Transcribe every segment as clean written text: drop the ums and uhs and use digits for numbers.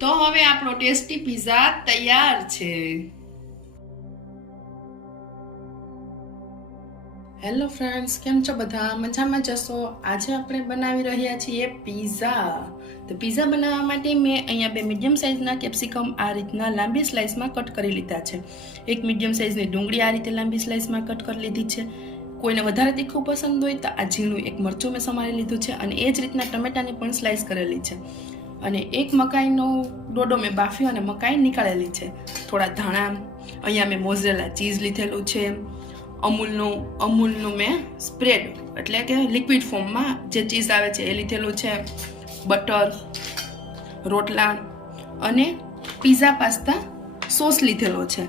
તો હવે આપણો ટેસ્ટી પિઝા તૈયાર છે। હેલો ફ્રેન્ડ્સ, કેમ છો બધા? મજામાં જશો? આજે આપણે બનાવી રહ્યા છીએ પિઝા। તો પિઝા બનાવવા માટે મેં અહીંયા 2 મીડિયમ સાઇઝના કેપ્સિકમ આ રીતના લાંબી સ્લાઇસમાં કટ કરી લીધા છે। એક મીડિયમ સાઇઝની ડુંગળી આ રીતે લાંબી સ્લાઇસમાં કટ કરી લીધી છે। કોઈને વધારે તીખું પસંદ હોય તો આ ઝીણું એક મરચું મેં સમારી લીધું છે અને એ જ રીતના ટમેટાની પણ સ્લાઇસ કરેલી છે અને એક મકાઈનો ડોડો મેં બાફ્યો અને મકાઈ નીકાળેલી છે। થોડા ધાણા, અહીંયા મેં મોઝરેલા ચીઝ લીધેલું છે। અમૂલનું મેં સ્પ્રેડ એટલે કે લિક્વિડ ફોર્મમાં જે ચીઝ આવે છે એ લીધેલું છે। બટર, રોટલા અને પિઝા પાસ્તા સોસ લીધેલો છે।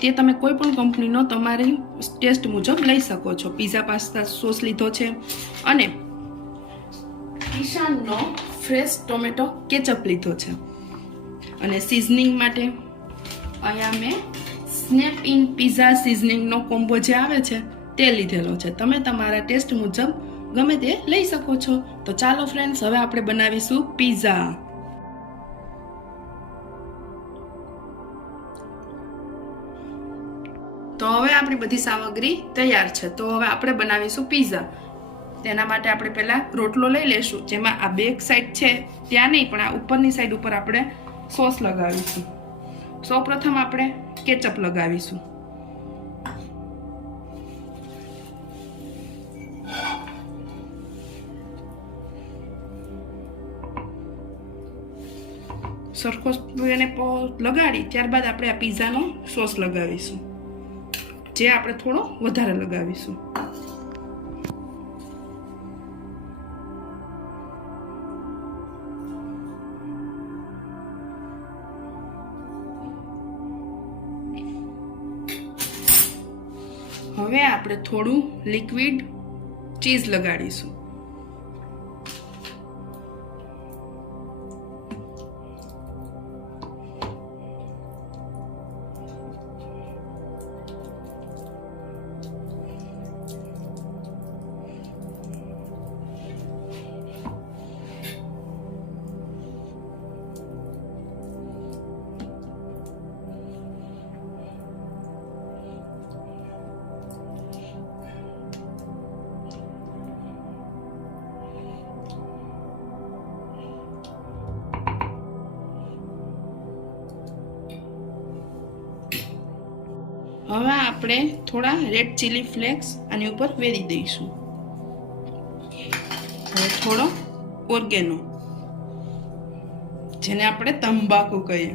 તે તમે કોઈ પણ કંપનીનો તમારી ટેસ્ટ મુજબ લઈ શકો છો। પિઝા પાસ્તા સોસ લીધો છે અને કિસાનનો ફ્રેશ ટોમેટો કેચઅપ લીધો છે અને સિઝનિંગ માટે અહીંયા મેં સ્નેપ ઇન પિઝા સિઝનિંગનો કોમ્બો જે આવે છે તે લીધેલો છે। તમે તમારા ટેસ્ટ મુજબ ગમે તે લઈ શકો છો। તો ચાલો ફ્રેન્ડ્સ, હવે આપણે બનાવીશું પિઝા। તો હવે આપણી બધી સામગ્રી તૈયાર છે। તો હવે આપણે બનાવીશું પિઝા। તેના માટે આપણે પહેલાં રોટલો લઈ લેશું, જેમાં આ બેક સાઈડ છે ત્યાં નહીં પણ આ ઉપરની સાઈડ ઉપર આપણે સોસ લગાવીશું। સૌપ્રથમ આપણે કેચઅપ લગાવીશું। સરખો એને લગાડી ત્યારબાદ આપણે આ પિઝાનો સોસ લગાવીશું, જે આપણે થોડો વધારે લગાવીશું। હવે આપણે થોડું લિક્વિડ ચીઝ લગાડીશું। હવે આપણે થોડા રેડ ચીલી ફ્લેક્સ આની ઉપર વેરી દઈશું। હવે થોડો ઓરેગાનો, જેને આપણે તંબાકુ કહીએ।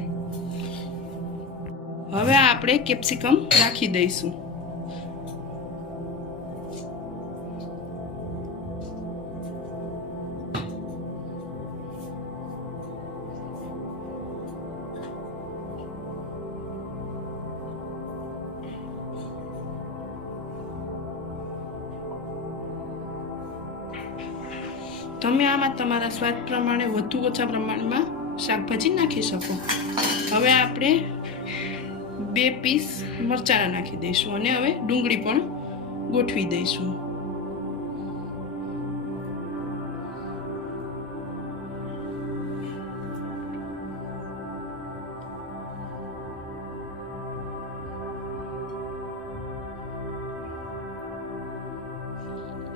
હવે આપણે કેપ્સિકમ રાખી દઈશું। તમે આમાં તમારા સ્વાદ પ્રમાણે વધુ ઓછા પ્રમાણમાં શાકભાજી નાખી શકો। હવે આપણે 2 પીસ મરચાંના નાખી દઈશું અને હવે ડુંગળી પણ ગોઠવી દઈશું।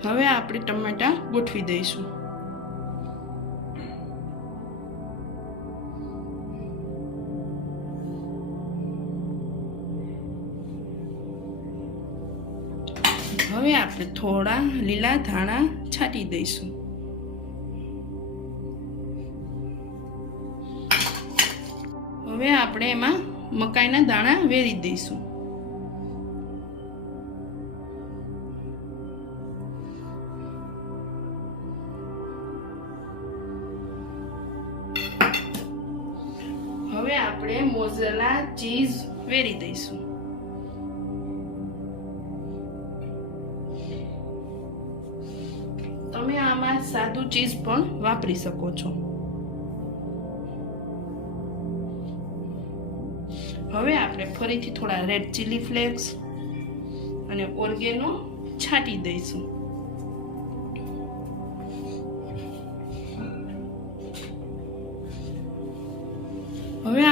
હવે આપણે ટમેટા ગોઠવી દઈશું। હવે આપણે થોડા લીલા ધાણા છાંટી દઈશું। હવે આપણે એમાં મકાઈના દાણા વેરી દઈશું। હવે આપણે મોઝરેલા ચીઝ વેરી દઈશું। તમે આમાં સાદું ચીઝ પણ વાપરી શકો છો। હવે આપણે ફરીથી થોડા રેડ ચીલી ફ્લેક્સ અને ઓરેગાનો છાંટી દઈશું।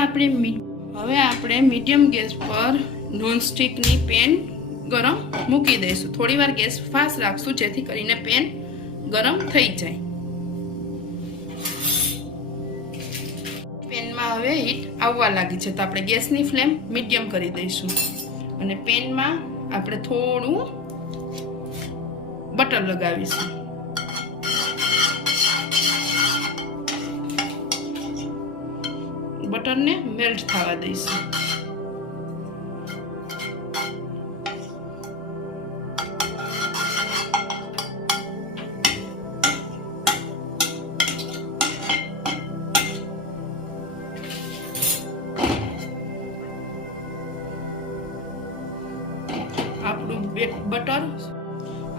આપણે મીડિયમ ગેસ પર નોનસ્ટિકની પેન ગરમ મૂકી દઈશું. થોડીવાર ગેસ ફાસ્ટ રાખશું જેથી કરીને પેન ગરમ થઈ જાય. પેનમાં હવે હીટ આવવા લાગી છે તો આપણે ગેસની ફ્લેમ મીડિયમ કરી દઈશું અને પેનમાં આપણે થોડું બટર લગાવીશું. બટરને મેલ્ટ થવા દઈશું.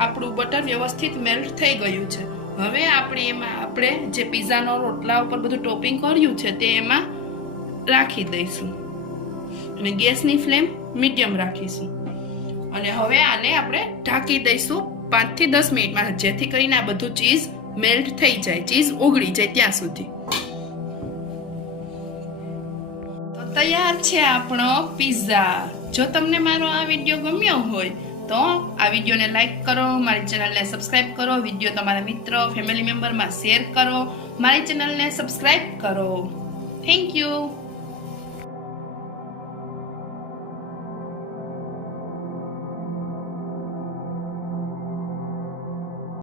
આપણું બટર વ્યવસ્થિત મેલ્ટ થઈ ગયું છે. હવે આપણે જે પિઝાનો રોટલા ઉપર બધું ટોપિંગ કર્યું છે તે એમાં રાખી દઈશું અને ગેસની ફ્લેમ મીડિયમ રાખીશું અને હવે આને આપણે ઢાંકી દઈશું 5 થી 10 મિનિટમાં જેથી કરીને આ બધું ચીઝ મેલ્ટ થઈ જાય, ચીઝ ઓગળી જાય ત્યાં સુધી. તો તૈયાર છે આપણો પિઝા. જો તમને મારો આ વિડીયો ગમ્યો હોય તો આ વિડીયોને લાઈક કરો, મારી ચેનલને સબસ્ક્રાઇબ કરો, વિડીયો તમારા મિત્રો ફેમિલી મેમ્બરમાં શેર કરો, મારી ચેનલને સબસ્ક્રાઇબ કરો. Thank you.